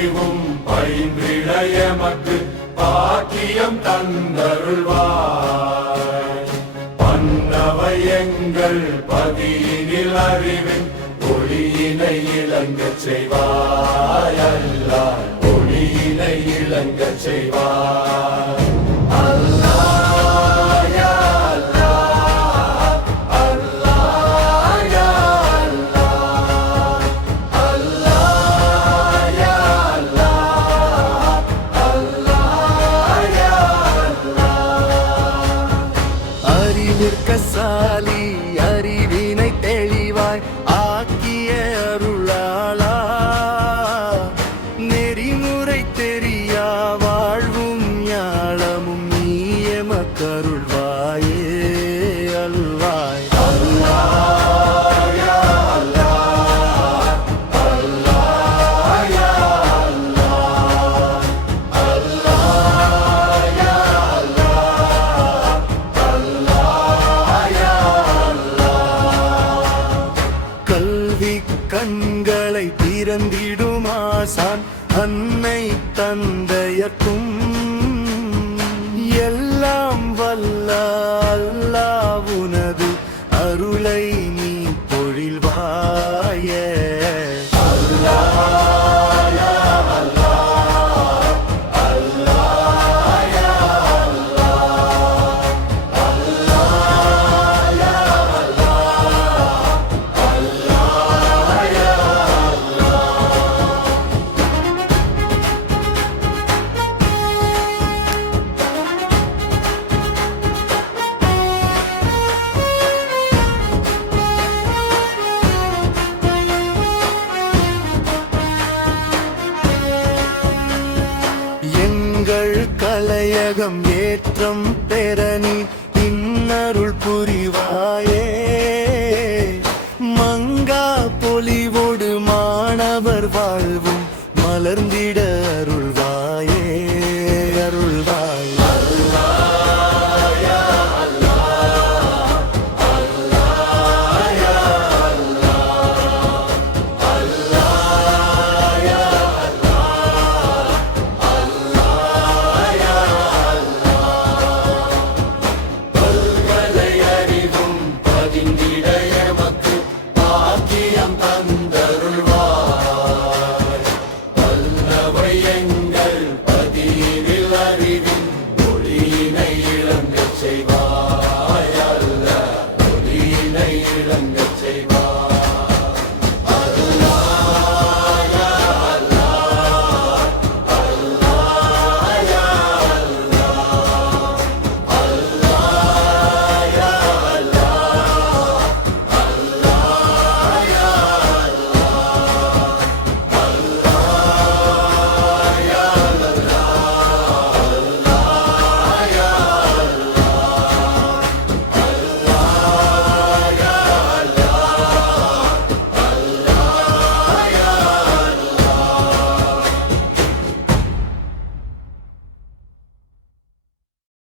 அறிவும் பயின்றிட எமக்கு பாக்கியம் தந்தருள்வாய். பன்னவை எங்கள் பதியினில் அறிவின் ஒளியினை இளங்கச் செய்வாய். அல்லாஹ் ஒளியினை இளங்கச் செய்வாய். அல்லாஹ் யா அல்லாஹ், அல்லாஹ் யா அல்லாஹ், அல்லாஹ் யா அல்லாஹ், அல்லாஹ் யா அல்லாஹ். அறிவிற்கசாலி அறிவினை தெளிவாய் ஆக்கிய அருளாளா, நெறிமுறை தெரியா வாழ்வும் ஞாலமும் நீயம கருள்வாயே. அல்வாய் அல்லாஹ் யா அல்லாஹ், அல்லாஹ் யா அல்லாஹ், அல்லாஹ் யா அல்லாஹ், அல்லாஹ் யா அல்லாஹ். கல்வி கண்களை திறந்திடுமாசான் அன்னை தந்தையர்க்கும் எல்லாம் வல்ல அல்லாஹ் உனது அருளை நீ பொழில்வாயே. அல்லாஹ் யா அல்லாஹ், அல்லாஹ் யா அல்லாஹ், அல்லாஹ் யா அல்லாஹ், அல்லாஹ் யா அல்லாஹ். எங்கள் கலையகம் ஏற்றம் பெற நீ இன்னருள் புரிவாயே. மங்கா பொலிவோடு மாணவர் வாழ்வும் மலர்ந்திட அருள்வாயே. அருள்வாய் பல்கலை அறிவும் பதிந்திட எமக்கு பாக்கியம் தந்தருள்வாய். பல்லவை எங்கள் பதியினில் அறிவின் ஒளியினை இளங்கச் செய்வாய். அல்லாஹ் ஒளியினை இளங்கச்